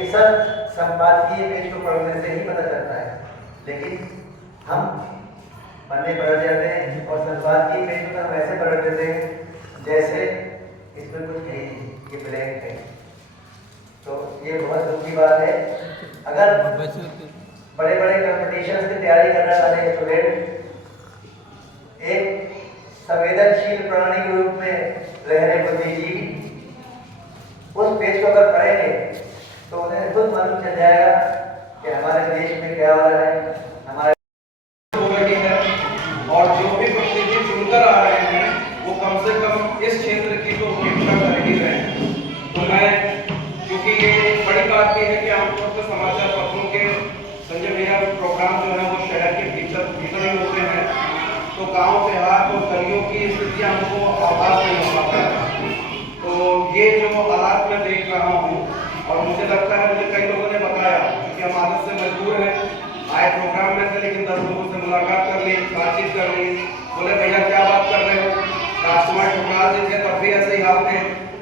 ये सब संपादकीय पेज को पढ़ने से ही पता चलता है, लेकिन हम पन्ने पलट जाते हैं और संपादकीय पेज को हम ऐसे पलट देते हैं जैसे इसमें कुछ है ही, ये ब्लैंक है। तो ये बहुत दुख की बात है। अगर बड़े बड़े कॉम्पिटिशन की तैयारी करने वाले स्टूडेंट एक संवेदनशील प्राणी के रूप में रहने को दीजिए, उस पेज को अगर पढ़ेंगे तो उन्हें खुद मालूम चल जाएगा कि हमारे देश में क्या हो रहा है, हमारे है। और जो भी प्रतिनिधि चुनकर आ रहे हैं वो कम से कम इस क्षेत्र की तो उपेक्षा कर ही रहे हैं। तो मैं, क्योंकि ये बड़ी बात भी है कि आमतौर पर समाचार पत्रों के संजय भैया प्रोग्राम जो है वो शहर के भीतर ही होते हैं, तो गांव देहात और गलियों की स्थितियां हमको आभास नहीं हो पाता है। तो ये जो हालात मैं देख रहा हूँ, और मुझे लगता है, मुझे कई लोगों ने बताया, क्योंकि हम आदत से मजबूर हैं, आए प्रोग्राम में थे लेकिन 10 लोगों से मुलाकात कर ली, बातचीत कर ली, बोले भैया क्या बात कर रहे हो, राजकुमार ठुकराल जी थे तब भी ऐसे ही हाल थे,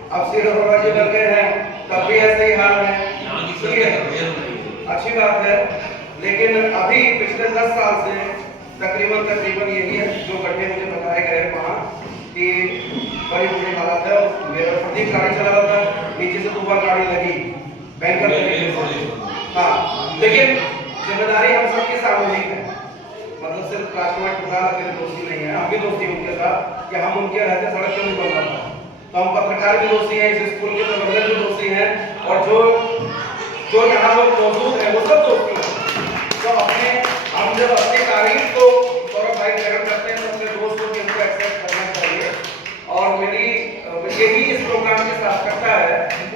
अब श्री अरोड़ा जी बन गए हैं तब भी ऐसे ही हाल है। अच्छी बात है, लेकिन अभी पिछले 10 साल से तकरीबन यही है जो गड्ढे मुझे बताए गए वहाँ कि बड़ी बुरी हालत है। मेरा प्रदीप गाड़ी चला रहा था, नीचे से ऊपर गाड़ी लगी, बैंकर हाँ, लेकिन जिम्मेदारी हम सबकी सामूहिक है, मतलब सिर्फ राजकुमार ठुकराल के दोषी नहीं है, हम भी दोषी उनके साथ कि हम उनके रहते सड़क क्यों नहीं बन रहा था। तो हम पत्रकार भी दोषी हैं, इस स्कूल के प्रबंधक भी दोषी हैं, और जो यहाँ लोग मौजूद हैं वो सब दोषी हैं। तो हम जब अपनी तारीफ को गौरव भाई ग्रहण करते हैं तो अपने दोस्त को इनको एक्सेप्ट करना चाहिए। और मेरी यही इस प्रोग्राम की सार्थकता है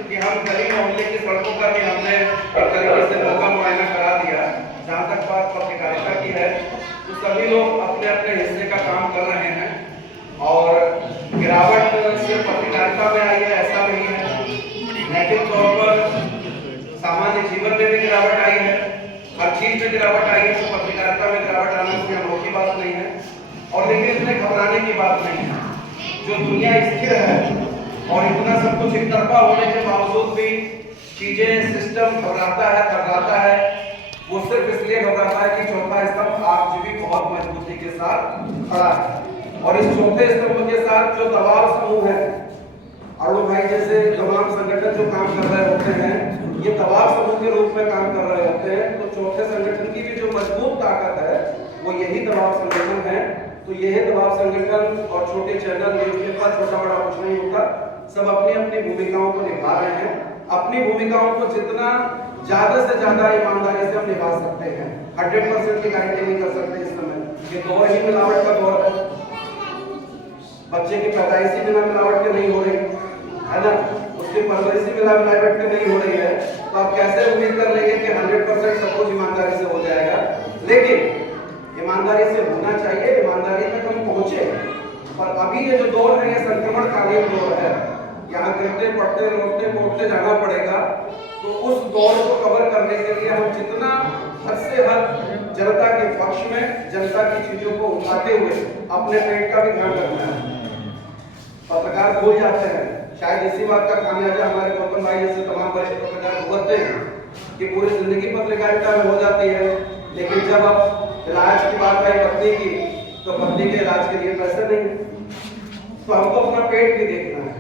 कि हम गली मोहल्ले की सड़कों का भी हमने एक तरीके से मौका मुआयना करा दिया। जहाँ तक बात पत्रकारिता की है तो सभी लोग अपने अपने हिस्से का काम कर रहे हैं, और गिरावट सिर्फ पत्रकारिता में आई है ऐसा नहीं है, नैतिक तौर पर सामान्य जीवन में भी गिरावट आई है, हर चीज में गिरावट आई है। तो पत्रकारिता में गिरावट आना कोई अनोखी बात नहीं है, और लेकिन इसमें घबराने की बात नहीं है। जो दुनिया स्थिर है और इतना सब कुछ एक तरफा होने के बावजूद भी चीजें सिस्टम घबराता है, वो सिर्फ इसलिए घबराता है कि चौथा स्तंभ आज भी बहुत मजबूती के साथ खड़ा है। और इस चौथे स्तंभ के साथ जो दबाव समूह है, अरुण भाई जैसे तमाम संगठन जो काम कर रहे होते हैं, ये दबाव समूह के रूप में काम कर रहे होते हैं। तो चौथे संगठन की भी जो मजबूत ताकत है वो यही दबाव संगठन है। तो यही दबाव संगठन और छोटे चैनल, न्यूज़पेपर, छोटा बड़ा कुछ नहीं होता, सब अपनी अपनी भूमिकाओं को निभा रहे हैं। अपनी भूमिकाओं को जितना ज्यादा से ज्यादा ईमानदारी से हम निभा सकते हैं, 100% की गारंटी नहीं कर सकते इस समय। ये दौर ही मिलावट का दौर है, बच्चे की पैदाइश ही बिना मिलावट के नहीं हो रही है ना, उसकी परवरिश ही बिना मिलावट के नहीं हो रही है। तो आप कैसे उम्मीद कर लेंगे कि 100% सब कुछ ईमानदारी से हो जाएगा। लेकिन ईमानदारी से होना चाहिए, ईमानदारी तक हम पहुंचे। पर अभी ये जो दौर है ये संक्रमणकालीन दौर है, यहाँ गिरते पड़ते लौटते पहुंचते जाना पड़ेगा। तो उस दौर को कवर करने के लिए हम जितना हद से हद जनता के पक्ष में, जनता की चीजों को उठाते हुए अपने पेट का भी ध्यान रखना है। पत्रकार भूल जाते हैं, शायद इसी बात का खामियाजा हमारे गौतम भाई जैसे तमाम वरिष्ठ पत्रकार भुगतते हैं कि पूरी जिंदगी पत्रकारिता में हो जाती है, लेकिन जब अब इलाज की बात आई पत्नी की, तो पत्नी के इलाज के लिए पैसे नहीं। तो हमको अपना पेट भी देखना है,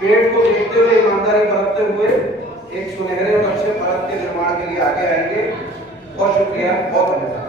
पेट को देखते हुए ईमानदारी बरतते हुए एक सुनहरे और अच्छे भारत के निर्माण के लिए आगे आएंगे। बहुत शुक्रिया, बहुत धन्यवाद।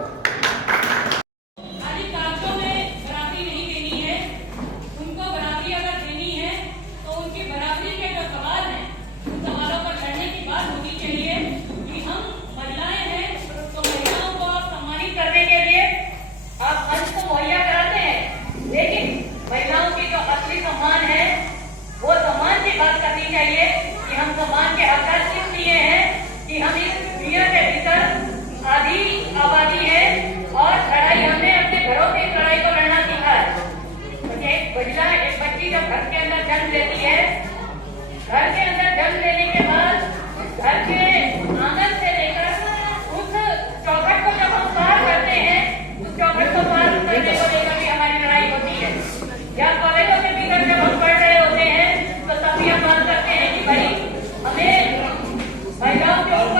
सम्मान के हकदार इसलिए हैं कि हम इस दुनिया के भीतर आधी आबादी है और लड़ाई हमने अपने घरों की लड़ाई को लड़ना सीखा है। एक महिला, एक बच्ची जब घर के अंदर जन्म लेती है, घर के अंदर जन्म लेने के बाद घर के आंगन से लेकर उस चौखट को जब हम पार करते हैं, उस चौखट को पार करने को लेकर भी हमारी लड़ाई होती है। या कॉलेजों के भीतर जब हम पढ़ रहे होते हैं तो तभी हम बात करते हैं कि भाई हमें महिलाओं के ऊपर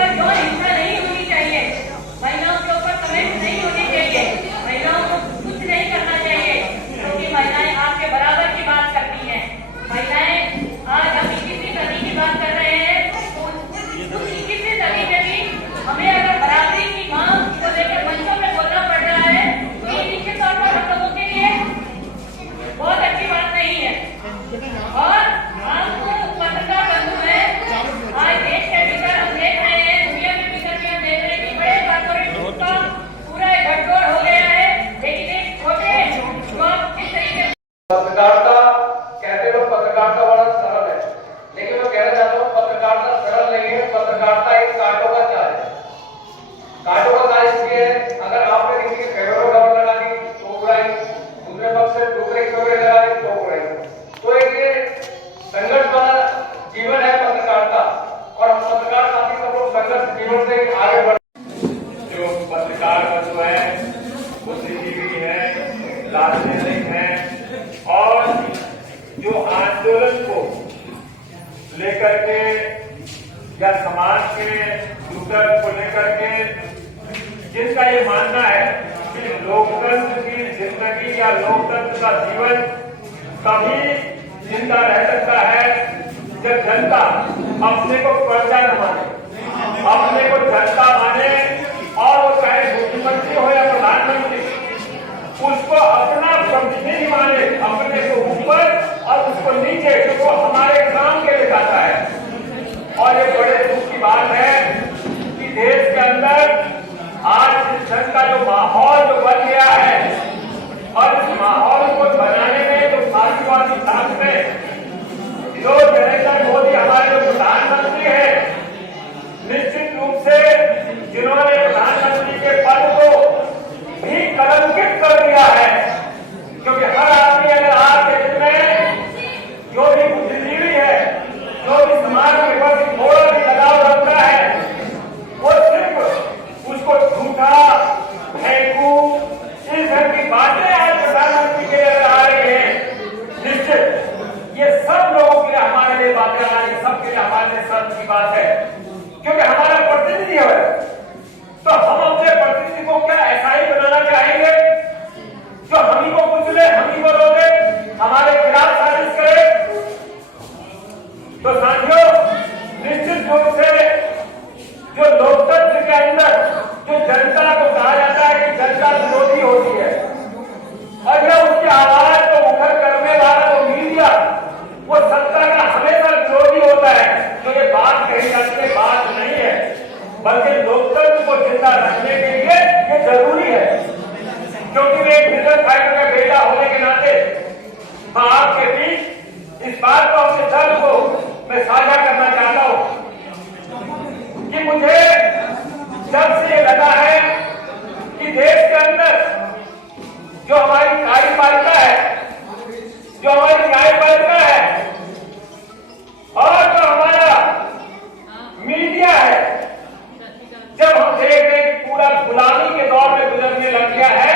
जीवन से आगे बढ़। जो पत्रकार बंधु है, बुद्धिजीवी है, राजनीतिक है और जो आंदोलन को लेकर के या समाज के दूसरे को लेकर के जिनका ये मानना है कि लोकतंत्र की जिंदगी या लोकतंत्र का जीवन तभी जिंदा रह सकता है जब जनता अपने को प्रजा न माने, अपने को जनता माने और वो चाहे मुख्यमंत्री हो या प्रधानमंत्री उसको अपना नहीं माने, अपने को ऊपर और उसको नीचे, क्योंकि वो हमारे काम के लिए जाता है। और ये बड़े दुख की बात है कि देश के अंदर आज इस जंग का जो माहौल जो बन गया है और इस माहौल को बनाने में जो साथीवादी ताकतें जो नरेंद्र मोदी हमारे जो प्रधानमंत्री हैं, निश्चित रूप से जिन्होंने प्रधानमंत्री के पद को भी कलंकित कर दिया है, क्योंकि हर आदमी अगर आज के दिन में जो भी बुद्धिजीवी है, जो भी समाज के प्रति थोड़ा भी लगाव रखता है, वो सिर्फ उसको झूठा फेंकू इस तरह की बातें आज प्रधानमंत्री के लिए आ रही हैं। निश्चित ये सब लोगों के लिए हमारे लिए बातें आ रही, सबके लिए हमारे लिए सर्व की बात है, क्योंकि हमारा प्रतिनिधि है। तो हम अपने प्रतिनिधि को क्या ऐसा ही बनाना चाहेंगे जो हम ही को कुचले, हम ही को रोके, हमारे खिलाफ साजिश करे? तो साथियों, निश्चित रूप से जो लोकतंत्र के अंदर जो जनता को कहा जाता है कि जनता विरोधी होती है और यह उसकी आवाज को मुखर करने वाला जो मीडिया वो सत्ता का हमेशा विरोधी होता है। तो ये बात कही जाती बात नहीं है, बल्कि लोकतंत्र को जिंदा रखने के लिए ये जरूरी है। क्योंकि मैं एक फ्रीडम फाइटर का बेटा होने के नाते मैं आपके बीच इस बात को, अपने दर्द को मैं साझा करना चाहता हूं कि मुझे जब से ये लगा है कि देश के अंदर जो हमारी कार्यपालिका है, जो हमारी न्यायपालिका है और जो हमारा मीडिया है, जब हम देख रहे हैं कि पूरा गुलामी के दौर में गुजरने लग गया है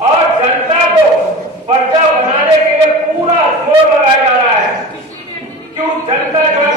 और जनता को प्रजा बनाने के लिए पूरा जोर लगाया जा रहा है, क्यों जनता जो है